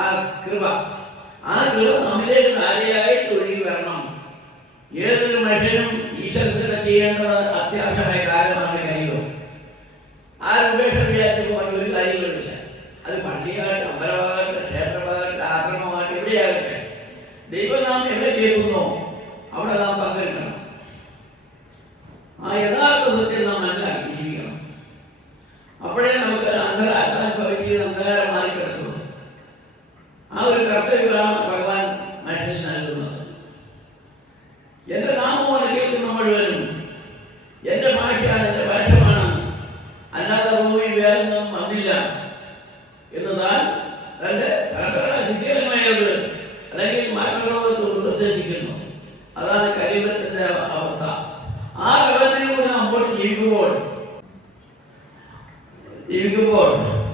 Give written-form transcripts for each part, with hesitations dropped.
ആ കൃപ നമ്മിലേക്ക് ഏതൊരു മനുഷ്യനും ഈശ്വരത്തിന് ചെയ്യേണ്ടത് അത്യാവശ്യമായ കാര്യമാണ് കാര്യവും. ആ ഉപേക്ഷ വിചാരിച്ചപ്പോൾ ഒരു കാര്യങ്ങളുമില്ല. അത് പള്ളിയാകട്ടെ, അമ്പലമാകട്ടെ, ക്ഷേത്രമാകട്ടെ, ആശ്രമമാകട്ടെ, എവിടെയാകട്ടെ, ദൈവം നാം എവിടെ കേൾക്കുന്നോ അവിടെ നാം പങ്കെടുക്കണം. ആ യഥാർത്ഥ സത്യം നാം മനസ്സിലാക്കി ജീവിക്കണം. അപ്പോഴേ നമുക്ക് അന്ധകാരം മാറിക്കിടക്കുള്ളൂ. ആ ഒരു കർത്തവ്യമാണ് ഭഗവാൻ മനുഷ്യന് നൽകുന്നത്. എന്റെ നാമമാണ് കേൾക്കുന്ന മുഴുവനും, എന്റെ ഭാഷയാണ്, എന്റെ ഭാഷമാണ്, അല്ലാതെ ഭൂമി വേറൊന്നും വന്നില്ല എന്നതാൽ തന്റെ ശിക്ഷകന്മാരോട് അല്ലെങ്കിൽ മാനവലോകത്തോട് ഉപദേശിക്കുന്നു. അതാണ് കലിയുഗത്തിന്റെ അവസ്ഥ. ആ വ്യവസ്ഥയിലൂടെ നമ്മോട് ജീവിക്കുമ്പോൾ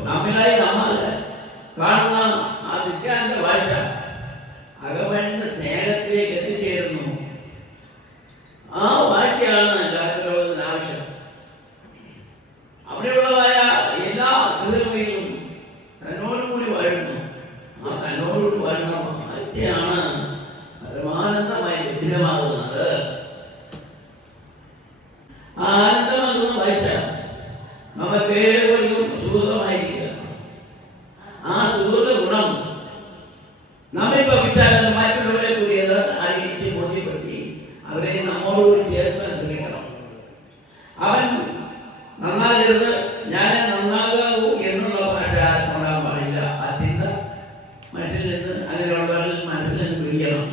നമ്മിലായി നമ്മൾ കാണുന്ന ആ നിത്യാനന്ദ ഭാഷ അകമഴിഞ്ഞ സ്നേഹത്തിലേക്ക് എത്തിച്ചേരുന്നു. ആ വാഴ്ചയാണ് ലോകത്തിന് ആവശ്യം. അവിടെയുള്ളതായ എല്ലാ കൃതികളിലും തന്നോടുകൂടി വാഴുന്നു. ആ തന്നോടുകൂടി വാഴുന്ന വാഴ്ചയാണ് പരമാനന്ദമായി ലഭ്യമാകുന്നത്. ആ ആനന്ദമാകുന്ന വാഴ്ച നമുക്കേവർക്കും സുഹൃതമായിരിക്കുക. ആ സുഹൃത ഗുണം നമ്മെ ഭവിച്ചാലും മറ്റുള്ളവരെ കൂടിയത് അറിയിച്ച് ബോധ്യപ്പെടുത്തി അവരെ നമ്മോടുകൂടി ചേർക്കാൻ ശ്രമിക്കണം. അവൻ നന്നാകരുത്, ഞാൻ നന്നാകാവൂ എന്നുള്ള ഭാഷ കൊണ്ടാൻ പാടില്ല. ആ ചിന്ത മനസ്സിൽ നിന്ന് അങ്ങനെയുള്ളവരിൽ മനസ്സിൽ നിന്ന് പിടിക്കണം.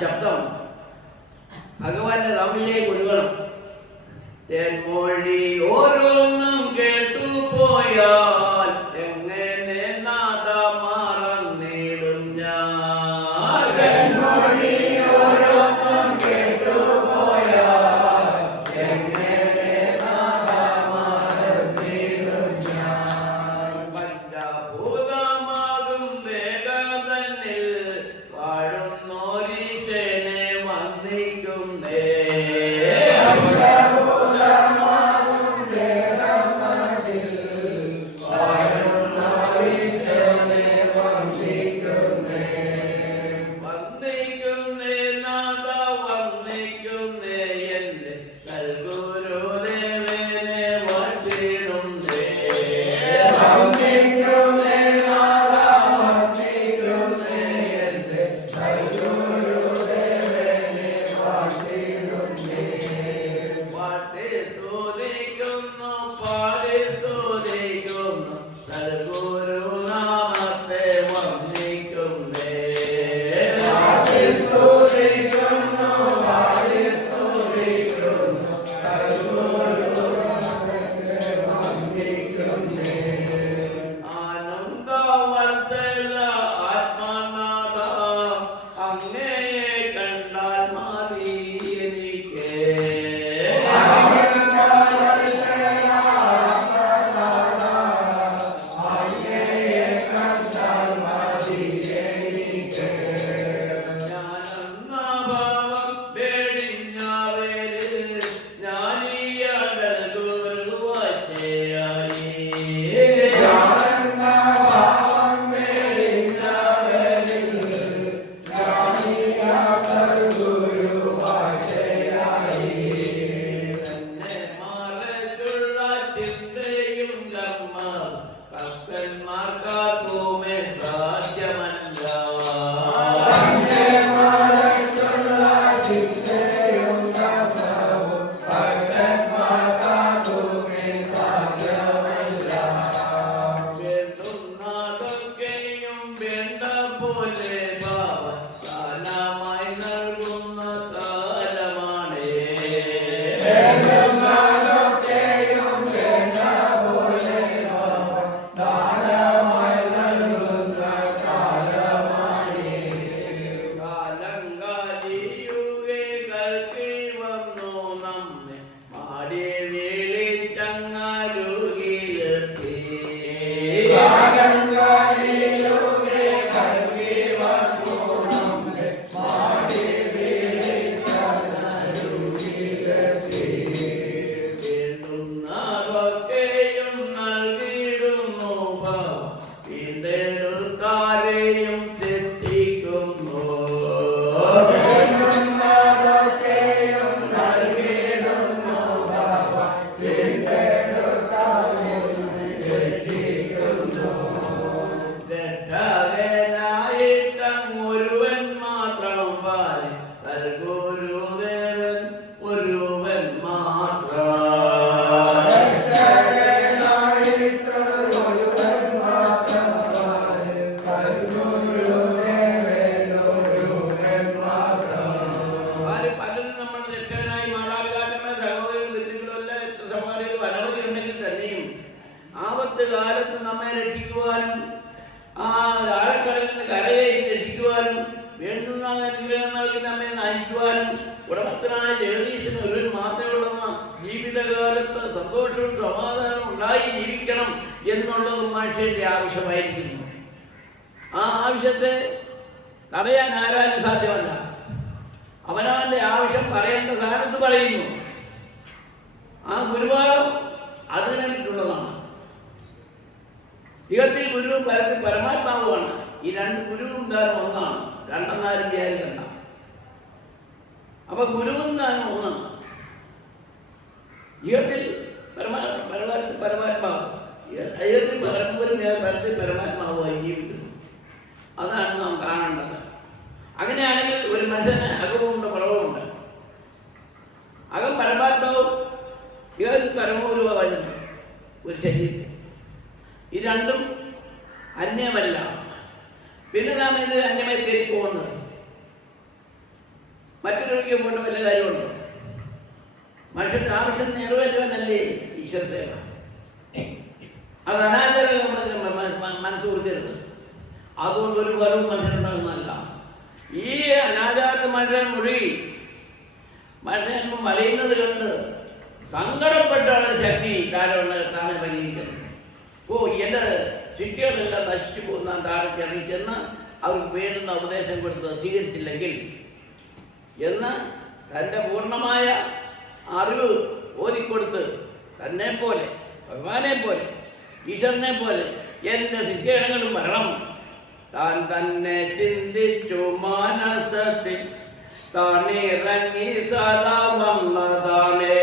ശബ്ദം ഭഗവാന്റെ നാവിലേക്ക് ഒഴുകണം. തെന്മൊഴി ഓരോന്നും കേട്ടുപോയാൽ എങ്ങനെ നാഥ മറന്നിടും ഞാൻ. തെന്മൊഴി ഓരോന്നും കേട്ടുപോയാൽ എങ്ങനെ നാഥ മറന്നിടും ഞാൻ. പഞ്ചഭൂതമാകും ദേഹതന്നിൽ വാഴുന്നോരീശനെ വന്ദിക്കുന്നേ. പഞ്ചഭൂതമാകും ദേഹതന്നിൽ കാലത്ത് നമ്മെ രക്ഷിക്കുവാനും ആ ആഴക്കടലിൽ നിന്ന് കരകയറ്റി രക്ഷിക്കുവാനും വേണ്ടുന്ന അനുഗ്രഹങ്ങളിൽ നമ്മെ നയിക്കുവാനും ഉടമസ്ഥനായ ജഗദീശന് ഒരു മാത്രമേ ഉള്ളെന്ന ജീവിതകാലത്ത് സന്തോഷവും സമാധാനവും ഉണ്ടായി ജീവിക്കണം എന്നുള്ളത് മനുഷ്യന്റെ ആവശ്യമായിരിക്കുന്നു. ആ ആവശ്യത്തെ തടയാൻ ആരാനും സാധ്യമല്ല. അവനവന്റെ ആവശ്യം പറയേണ്ട സ്ഥാനത്ത് പറയുന്നു. ആ ഗുരുവായൂർ അതിനുള്ളതാണ്. യുഗത്തിൽ ഗുരുവും പരത്തിൽ പരമാത്മാവുമാണ്. ഈ രണ്ട് ഗുരുവും താനും ഒന്നാണ്. രണ്ടെന്നാരും വിചാരിക്കണ്ട. അപ്പൊ ഗുരുവും താനും ഒന്നാണ്. യുഗത്തിൽ പരമാത്മാവ്, യുഗത്തിൽ പരമഗുരു പരത്തിൽ പരമാത്മാവുമായി ജീവിക്കുന്നു. അതാണ് നാം കാണേണ്ടത്. അങ്ങനെയാണെങ്കിൽ ഒരു മനുഷ്യന് അകവുമുണ്ട് പുറവുമുണ്ട്. അകം പരമാത്മാവും യുഗത്തിൽ പരമഗുരുവാണ് വരുന്നത് ഒരു ശരീരത്തിൽ. ഈ രണ്ടും അന്യമല്ല. പിന്നെ നാം ഇത് അന്യമായി തേടി പോകുന്നത് മറ്റൊരുവയ്ക്ക് പോകേണ്ട വല്ല കാര്യമുണ്ടോ? മനുഷ്യന്റെ ആവശ്യം നിറവേറ്റുവാനല്ലേ ഈശ്വര സേവ. അത് അനാചാരം മനസ്സ് കൊടുക്കരുത്. അതുകൊണ്ട് ഒരു ഫലവും മനുഷ്യനുണ്ടാകുന്നതല്ല. ഈ അനാചാര മനുഷ്യൻ മുഴുകി മനുഷ്യൻ മലയുന്നത് കണ്ട് സങ്കടപ്പെട്ടാണ് ശക്തി താനെ പരിഹരിക്കുന്നത്. എൻ്റെ ശിക്ഷകളെല്ലാം നശിച്ചു പോകുന്ന താഴെ ചെന്ന് അവർക്ക് വേണ്ടുന്ന ഉപദേശം കൊടുത്ത് സ്വീകരിച്ചില്ലെങ്കിൽ എന്ന് തൻ്റെ പൂർണ്ണമായ അറിവ് ഓതിക്കൊടുത്ത് തന്നെ പോലെ ഭഗവാനെ പോലെ ഈശ്വരനെ പോലെ എൻ്റെ ശിക്ഷകളും വരണം. താൻ തന്നെ ചിന്തിച്ചു മാനസത്തിൽ താനിറങ്ങി സദാ വന്നതാണേ.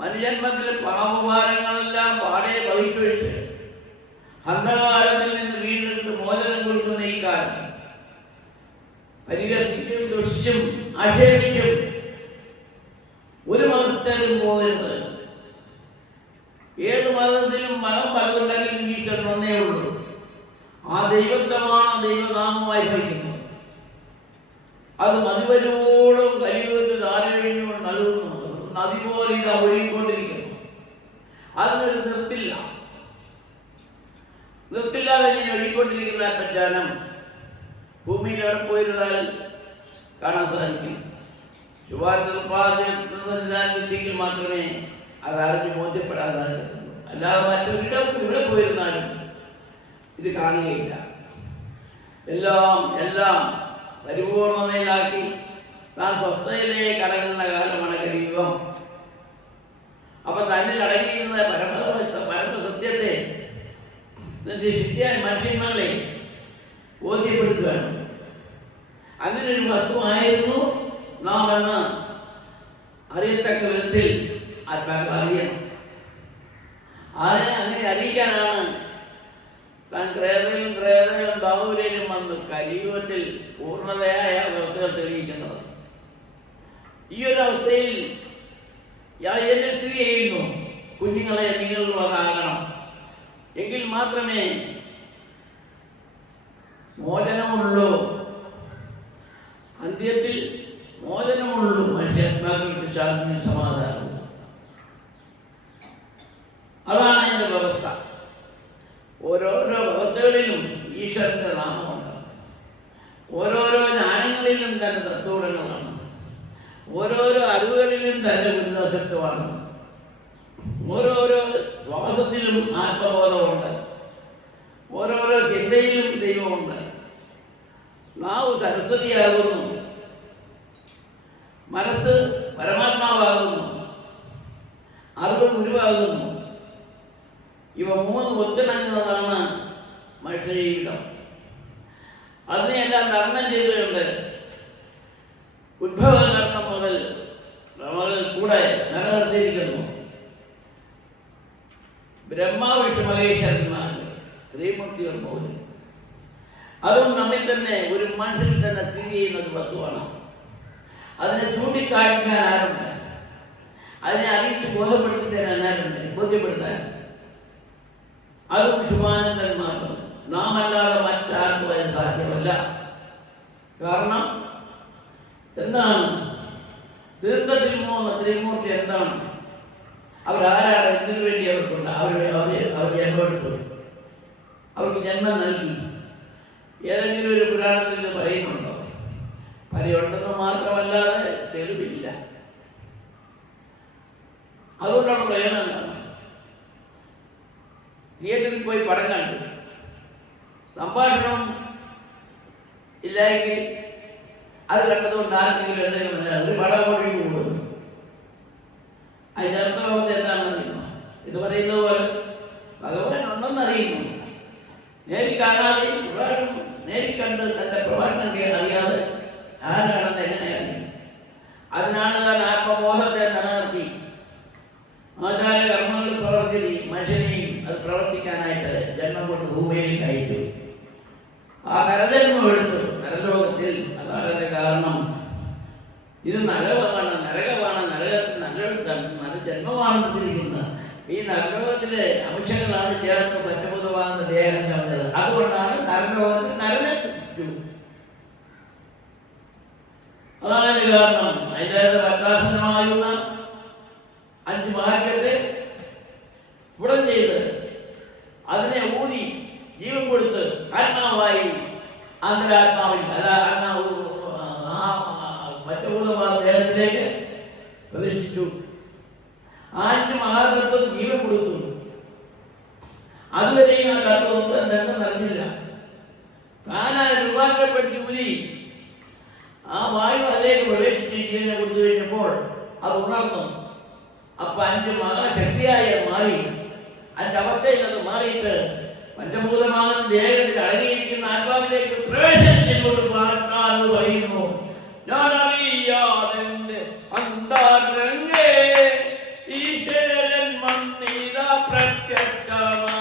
മനുജന്മത്തിലെ പാപഭാരങ്ങളെല്ലാം പാടെ വഹിച്ചൊഴിച്ച് അന്ധകാരത്തിൽ നിന്ന് വീണ്ടെടുത്ത് മോചനം കൊടുക്കുന്ന ഈ കാലം പരിഹസിച്ചും ദുഷിച്ചും ആക്ഷേപിച്ചും ഒരു മതത്തിലും പോകരുത്. ഏത് മതത്തിലും മതം പലതുണ്ടെങ്കിലും ഈശ്വരൻ ഒന്നേ ഉള്ളൂ. ആ ദൈവത്വമാണ് ദൈവനാമമായി ഭരിക്കുന്നത്. അത് മതിവരുവോളം കലിയുഗത്തിൽ ധാരകഴിഞ്ഞുകൊണ്ട് നൽകുന്നു. നദി പോലെ ഇത് ഒഴുകിക്കൊണ്ടിരിക്കുന്നു. അതിനൊരു നിർത്തില്ലാതെ ഇങ്ങനെ ഒഴുകിക്കൊണ്ടിരിക്കുന്ന പശ്ചാത്തലം ഭൂമിയിൽ അവിടെ പോയിരുന്നാൽ കാണാൻ സാധിക്കും. ശുഭാർത്തിൽ മാത്രമേ അത് അറിഞ്ഞ് ബോധ്യപ്പെടാൻ സാധിക്കത്തുള്ളൂ. അല്ലാതെ മറ്റൊരിടം ഇവിടെ പോയിരുന്നാലും ഇത് കാണുകയില്ല. എല്ലാം പരിപൂർണതയിലാക്കി താൻ സ്വസ്ഥതയിലേക്ക് അടങ്ങുന്ന കാലമാണ് കലിയുഗം. അപ്പൊ തന്നിൽ അടങ്ങിയിരുന്ന പരമസത്യത്തെ ശിഷ്യാൻ മനുഷ്യന്മാരെ ബോധ്യപ്പെടുത്തുകയാണ്. അങ്ങനൊരു വസ്തുവായിരുന്നു നാം എന്ന് അറിയത്തക്ക വിധത്തിൽ ആത്മാക്കൾ അറിയണം. അതിനെ അങ്ങനെ അറിയിക്കാനാണ് താൻ ക്രേതയും ബാഹുലേനും വന്ന് കലിയുഗത്തിൽ പൂർണ്ണതയായ അവസ്ഥകൾ തെളിയിക്കുന്നത്. ഈ ഒരു അവസ്ഥയിൽ എന്നെ സ്ഥിതി ചെയ്യുന്നു. കുഞ്ഞുങ്ങളെ നിങ്ങൾ അതാകണം. എങ്കിൽ മാത്രമേ മോചനമുള്ളൂ. അന്ത്യത്തിൽ മോചനമുള്ളൂ. മനുഷ്യാത്മാക്കൾക്ക് ശാന്തിയും സമാധാനവും. അതാണ് അതിൻ്റെ വ്യവസ്ഥ. ഓരോരോ വ്യവസ്ഥകളിലും ഈശ്വരന്റെ നാമമുണ്ട്. ഓരോരോ ജ്ഞാനങ്ങളിലും തന്റെ തത്വഗുണങ്ങളാണ്. ഓരോരോ അറിവുകളിലും തന്റെ ഗുരുതത്വമാണ്. ഓരോരോ ശ്വാസത്തിലും ആത്മബോധമുണ്ട്. ഓരോരോ ചിന്തയിലും ദൈവമുണ്ട്. നാവ് സരസ്വതിയാകുന്നു. മനസ്സ് പരമാത്മാവാകുന്നു. അറിവ് ഗുരുവാകുന്നു. ഇവ മൂന്ന് ഒത്തിണങ്ങുന്നതാണ് മനുഷ്യ ജീവിതം. അതിനെയെല്ലാം തരണം ചെയ്തുകൊണ്ട് ഉദ്ഭവകരണം മുതൽ നമ്മൾ കൂടെ നിലനിർത്തിയിരിക്കുന്നു. ബ്രഹ്മാവിഷ്ണു മഹേശ്വരന്മാർ ത്രിമൂർത്തികൾ പോലും. അതും നമ്മിൽ തന്നെ ഒരു മനുഷ്യനിൽ തന്നെ സ്ഥിതി ചെയ്യുന്ന ഒരു വസ്തുവാണ്. അതിനെ ചൂണ്ടിക്കാണിക്കാൻ ആരുണ്ട്? അതിനെ അറിയിച്ച് ബോധ്യപ്പെടുത്താൻ ബോധ്യപ്പെടുത്താൻ അതും ശുഭാനന്ദൻ മാത്രം. നാം അല്ലാതെ മറ്റാർക്കും അതിന് സാധ്യമല്ല. കാരണം എന്താണ് തീർത്ഥത്തിൽ പോകുന്ന ത്രിമൂർത്തി? എന്താണ് അവരാരാണ്? എന്തിനു വേണ്ടി അവർക്കുണ്ട്? അവർ ജന്മമെടുത്തു, അവർക്ക് ജന്മം നൽകി. ഏതെങ്കിലും ഒരു പുരാണത്തിൽ ഇത് പറയുന്നുണ്ടോ? പറയുണ്ടെന്ന് മാത്രമല്ലാതെ തെളിവില്ല. അതുകൊണ്ടാണ് പ്രയോജനം എന്താണ്? തിയേറ്ററിൽ പോയി പടം കണ്ടു, സംഭാഷണം ഇല്ലെങ്കിൽ അത് കണ്ടതുകൊണ്ട് ആർക്കെങ്കിലും എന്തെങ്കിലും ഒരു പടം ഒഴുകി കൂടുന്നു. അതിൻ്റെ അർത്ഥം എന്താണെന്ന് അറിയുന്നു. ഇത് പറയുന്നത് പോലെ ഭഗവാൻ ഉണ്ടെന്നറിയുന്നു. നേരിക്കാണാതെ നേരിക്കണ്ട് തന്റെ പ്രഭാഷണം അറിയാതെ ആരാണെന്ന് എങ്ങനെയാണ്? അതിനാണ് താൻ ആത്മബോധത്തെ നിലനിർത്തി ആചാര കർമ്മങ്ങൾ പ്രവർത്തി മനുഷ്യനെയും അത് പ്രവർത്തിക്കാനായിട്ട് ജന്മം കൊണ്ട് ഭൂമിയിലേക്ക് അയച്ചു. ആ നരജന്മം എടുത്തു നരലോകത്തിൽ. അതാണ് കാരണം. ഇത് നരകമാണ്, നരകത്തിൽ നരജന്മമാണെന്ന് തിരിക്കുന്നത്. ഈ നരലോകത്തിലെ അംശങ്ങളാണ് ചേർത്ത് പഞ്ചഭൂതമാകുന്ന ദേഹം ചേർന്നത്. അതുകൊണ്ടാണ് നരലോകത്തിൽ നരനെ സൃഷ്ടിച്ചു. അതാണ് അതിന് കാരണം. അതിൻ്റെ പത്രാസനമാകുന്ന 5 ഭാഗ്യത്തെ സ്ഫുടം ചെയ്ത് അതിനെ ഊതി ജീവൻ കൊടുത്ത് ആത്മാവായി അന്തരാത്മാവിൽ പഞ്ചഭൂതമായ ദേഹത്തിലേക്ക് പ്രതിഷ്ഠിച്ചു. 5 മഹാതത്വം ജീവൻ കൊടുത്തു. അതുവരെയും ആ തത്വം തന്നെ നടന്നില്ല. താനായി രൂപാന്തരപ്പെടുത്തി ഊരി ആ വായു അതിലേക്ക് പ്രവേശിച്ച് ജീവനെ കൊടുത്തു കഴിഞ്ഞപ്പോൾ അത് ഉണർന്നു. അപ്പൊ 5 മഹാശക്തിയായി മാറി. 5 അവസ്ഥയിൽ അത് മാറിയിട്ട് പഞ്ചഭൂതമാകുന്ന ദേഹത്തിൽ അടങ്ങിയിരിക്കുന്ന ആത്മാവിലേക്ക് പ്രവേശനം ചെയ്തുകൊണ്ട് പാർക്കാന്ന് പറയുന്നു. ഞാനറിയാതെ അന്തരംഗേ ഈശ്വരൻ മണ്ണിത പ്രത്യക്ഷമായി.